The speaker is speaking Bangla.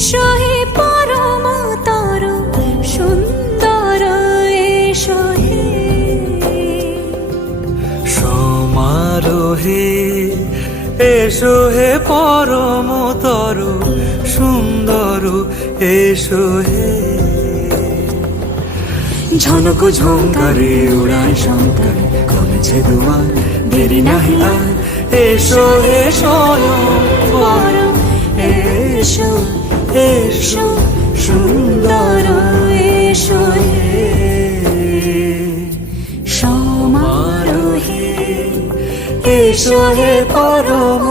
এসো হে পরম তরু সুন্দর, এসো হে সমারোহে এসো হে পরম তরু সুন্দর, এসো হে ঝনক ঝঙ্কারে উড়ায় শঙ্কর করেছে দুয়ার, দেরি নাহি আর এসো হে স্বয়ং পরম, এসো এসো সুন্দর, এসো হে সমারোহে এসো হে পরম